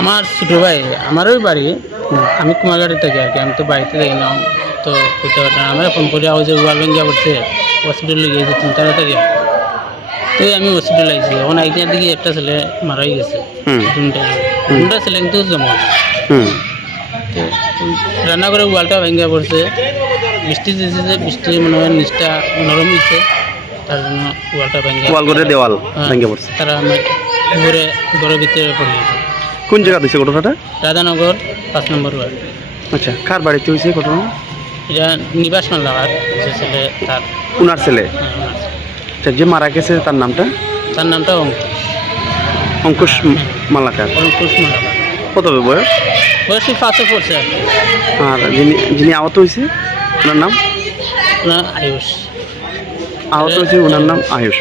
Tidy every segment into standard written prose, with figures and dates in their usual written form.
আমার ছোট ভাই আমারই বাড়ি আমি কুমারগাড়ি থাকি আর কি আমি তো বাড়িতে থাকি না তো করতে পারতাম না। আমরা ফোন করে আওয়াজ ওয়াল ভেঙ্গা পড়ছে হসপিটালে গিয়েছে 3 তাড়াতাড়ি তো আমি হসপিটাল আইছি এখন আইটিয়ার দিকে একটা ছেলে মারাই গেছে দুটা ছেলে কিন্তু যেমন হুম তো রান্না করে ওয়ালটা ভেঙ্গা পড়ছে বৃষ্টি দিয়েছে যে বৃষ্টি মনে হয় নিচটা নরম হয়েছে তার জন্য ওয়ালটা ভেঙ্গা ওয়াল করে দেওয়াল ভেঙে পড়ছে। তারা আমার ঘরের ভিতরে পড়ে গেছে কোন জায়গা দিচ্ছে ঘটনাটা? রাধানগর 5 নম্বর ওয়ার্ড। আচ্ছা, কার বাড়িতে হয়েছে ঘটনা? এটা নিবাস মাল্লাকার যে ছেলে তার উনার ছেলে। ওনার ছেলে। আচ্ছা, যে মারা গেছে তার নামটা? তার নামটা অঙ্কুশ মালাকার। অঙ্কুশ মাল্লাকার। কত হবে বয়স? বয়সী 5 পড়ছে আর কি। আর যিনি আহত হয়েছে ওনার নাম? ওনার আয়ুষ আহত হয়েছে ওনার নাম আয়ুষ।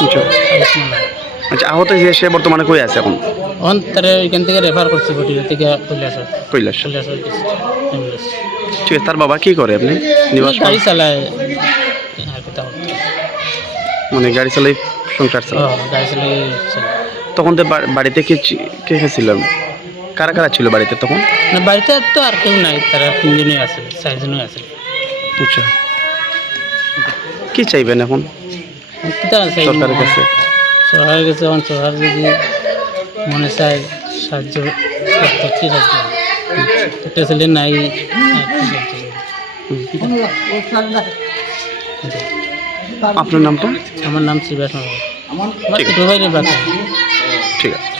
আচ্ছা আয়ুষ মাল্লাকার। আচ্ছা, আহত হয়েছে সে বর্তমানে কই আছে এখন? এখন তারা ওইখান থেকে রেফার করছে বটিয়া থেকে কৈলাস। কৈলাসর গেছে অ্যাম্বুলেন্স। ঠিক আছে, তার বাবা কি করে আপনি? নিবাস গাড়ি চালায় আর কি তাও মানে গাড়ি চালাই সংসার চালায়। গাড়ি চালিয়ে তখন তো বাড়িতে কে কে কে ছিল? কারা কারা ছিল বাড়িতে তখন? না বাড়িতে তো আর কেউ নাই তারা 3 জনই আছে 4 জনই আছে। আচ্ছা, কি চাইবেন এখন সরকারের কাছে? সরকারের কাছে এখন সরকার যদি মনে চায় সাহায্য করতে কি সাহায্য একটা ছেলে নাই আপনার নামটা? আমার নাম শিবাস মাল্লাকার। আমার ছোট ভাইয়ের বাচ্চা। ঠিক আছে।